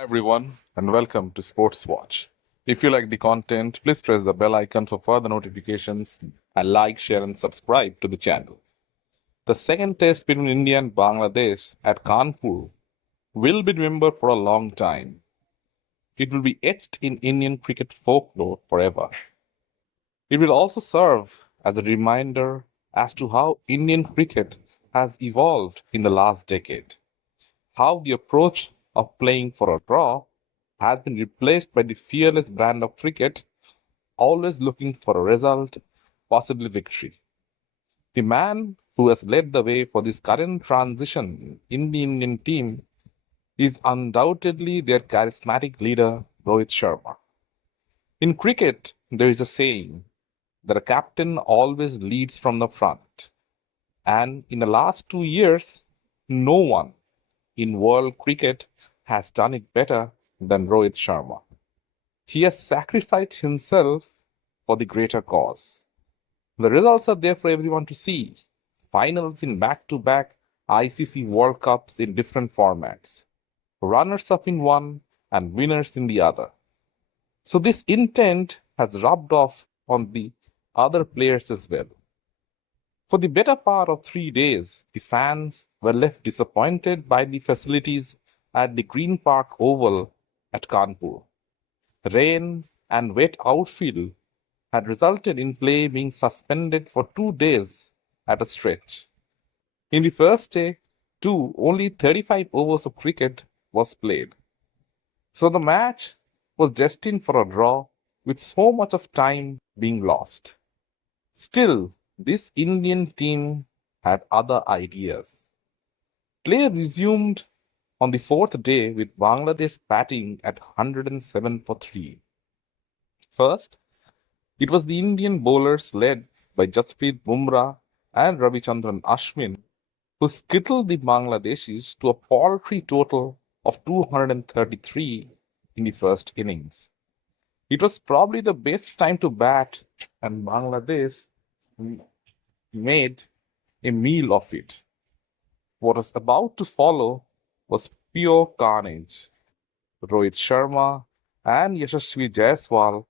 Everyone, and welcome to Sports Watch. If you like the content, please press the bell icon for further notifications and like, share, and subscribe to the channel. The second test between India and Bangladesh at Kanpur will be remembered for a long time. It will be etched in Indian cricket folklore forever. It will also serve as a reminder as to how Indian cricket has evolved in the last decade, how the approach of playing for a draw has been replaced by the fearless brand of cricket, always looking for a result, possibly victory. The man who has led the way for this current transition in the Indian team is undoubtedly their charismatic leader, Rohit Sharma. In cricket, there is a saying that a captain always leads from the front. And in the last 2 years, no one in world cricket has done it better than Rohit Sharma. He has sacrificed himself for the greater cause. The results are there for everyone to see. Finals in back to back ICC World Cups in different formats, runners up in one and winners in the other. So, this intent has rubbed off on the other players as well. For the better part of 3 days, the fans were left disappointed by the facilities at the Green Park Oval at Kanpur. Rain and wet outfield had resulted in play being suspended for 2 days at a stretch. In the first day, too, only 35 overs of cricket was played. So the match was destined for a draw with so much of time being lost. Still, this Indian team had other ideas. Play resumed on the fourth day with Bangladesh batting at 107 for 3. First, it was the Indian bowlers led by Jasprit, Bumrah and Ravi Ashwin who skittled the Bangladeshis to a paltry total of 233 in the first innings. It was probably the best time to bat, and Bangladesh made a meal of it. What was about to follow was pure carnage. Rohit Sharma and Yashaswi Jaiswal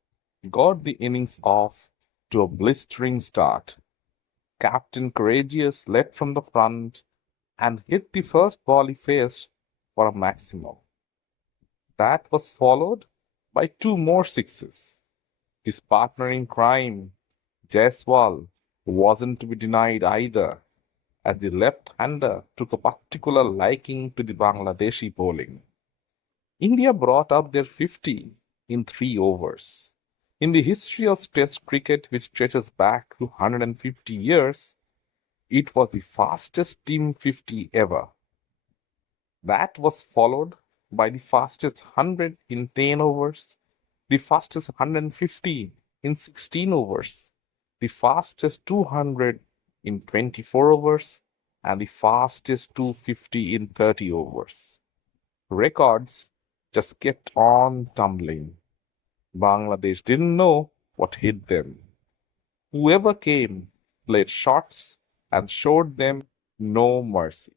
got the innings off to a blistering start. Captain Courageous led from the front and hit the first ball he faced for a maximum. That was followed by two more sixes. His partner in crime, Jaiswal, wasn't to be denied either, as the left-hander took a particular liking to the Bangladeshi bowling. India brought up their 50 in 3 overs. In the history of Test cricket, which stretches back to 150 years, it was the fastest team 50 ever. That was followed by the fastest 100 in 10 overs, the fastest 150 in 16 overs, the fastest 200 in 24 overs, and the fastest 250 in 30 overs. Records just kept on tumbling. Bangladesh didn't know what hit them. Whoever came played shots and showed them no mercy.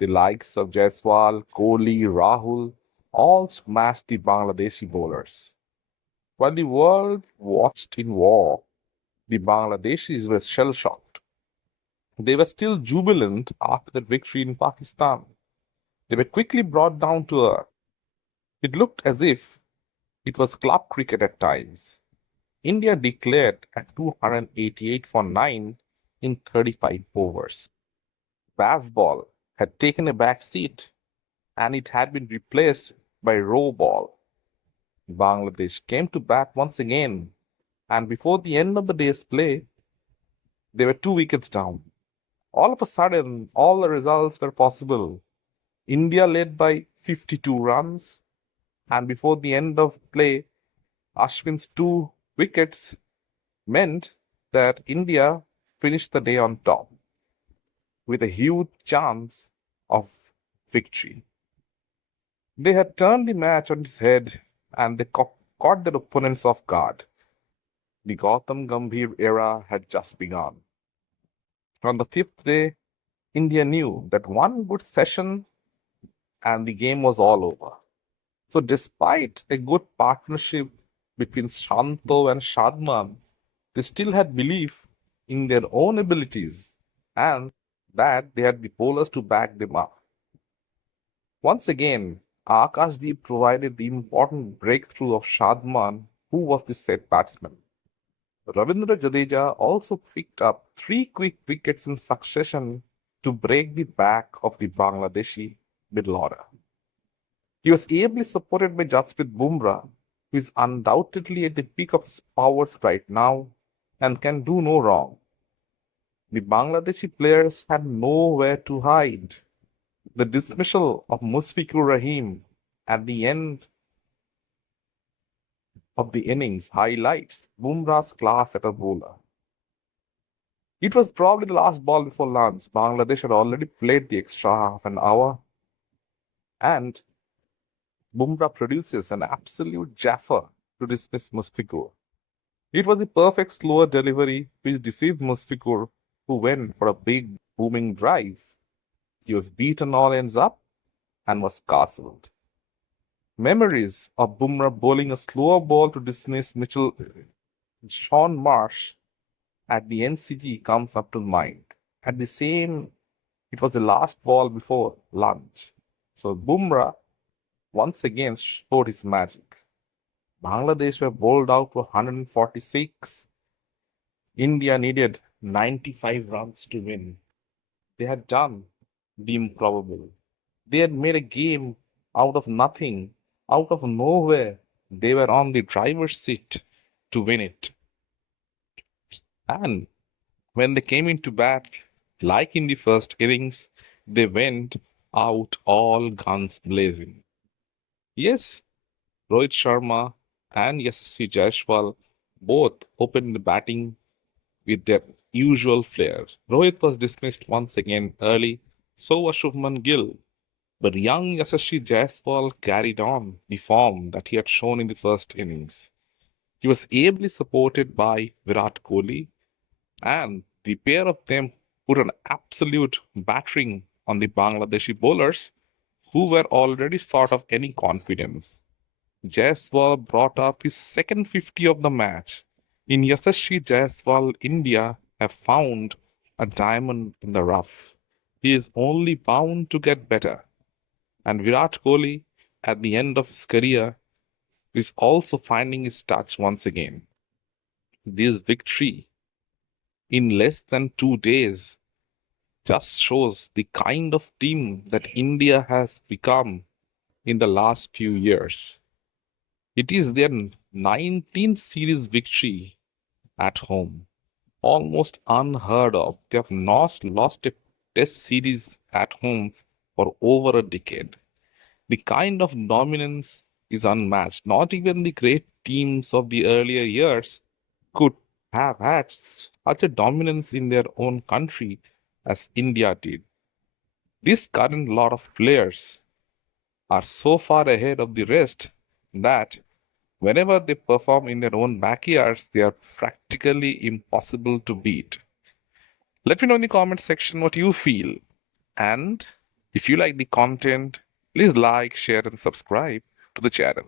The likes of Jaiswal, Kohli, Rahul all smashed the Bangladeshi bowlers. While the world watched in awe, the Bangladeshis were shell shocked. They were still jubilant after their victory in Pakistan. They were quickly brought down to earth. It looked as if it was club cricket at times. India declared at 288 for 9 in 35 overs. Baseball had taken a back seat and it had been replaced by row ball. Bangladesh came to bat once again, and before the end of the day's play, they were 2 wickets down. All of a sudden, all the results were possible. India led by 52 runs, and before the end of play, Ashwin's 2 wickets meant that India finished the day on top with a huge chance of victory. They had turned the match on its head and they caught their opponents off guard. The Gautam Gambhir era had just begun. On the fifth day, India knew that one good session and the game was all over. So, despite a good partnership between Shanto and Shadman, they still had belief in their own abilities and that they had the bowlers to back them up. Once again, Akashdeep provided the important breakthrough of Shadman, who was the set batsman. Ravindra Jadeja also picked up three quick wickets in succession to break the back of the Bangladeshi middle order. He was ably supported by Jasprit Bumrah, who is undoubtedly at the peak of his powers right now and can do no wrong. The Bangladeshi players had nowhere to hide. The dismissal of Musfiqur Rahim at the end of the innings highlights Bumrah's class as a bowler. It was probably the last ball before lunch. Bangladesh had already played the extra half an hour, and Bumrah produces an absolute jaffer to dismiss Musfiqur. It was the perfect slower delivery which deceived Musfiqur, who went for a big booming drive. He was beaten all ends up and was castled. Memories of Bumrah bowling a slower ball to dismiss Mitchell Sean Marsh at the NCG comes up to mind. At the same, it was the last ball before lunch. So Bumrah once again showed his magic. Bangladesh were bowled out for 146. India needed 95 runs to win. They had done the improbable. They had made a game out of nothing, out of nowhere. They were on the driver's seat to win it. And when they came into bat, like in the first innings, they went out all guns blazing. Yes, Rohit Sharma and Yashaswi Jaiswal both opened the batting with their usual flair. Rohit was dismissed once again early, so was Shubman Gill. But young Yashasvi Jaiswal carried on the form that he had shown in the first innings. He was ably supported by Virat Kohli, and the pair of them put an absolute battering on the Bangladeshi bowlers, who were already sort of any confidence. Jaiswal brought up his second 50 of the match. In Yashasvi Jaiswal, India have found a diamond in the rough. He is only bound to get better. And Virat Kohli, at the end of his career, is also finding his touch once again. This victory in less than 2 days just shows the kind of team that India has become in the last few years. It is their 19th series victory at home, almost unheard of. They have not lost a test series at home for over a decade. The kind of dominance is unmatched. Not even the great teams of the earlier years could have had such a dominance in their own country as India did. This current lot of players are so far ahead of the rest that whenever they perform in their own backyards, they are practically impossible to beat. Let me know in the comment section what you feel. And if you like the content, please like, share, and subscribe to the channel.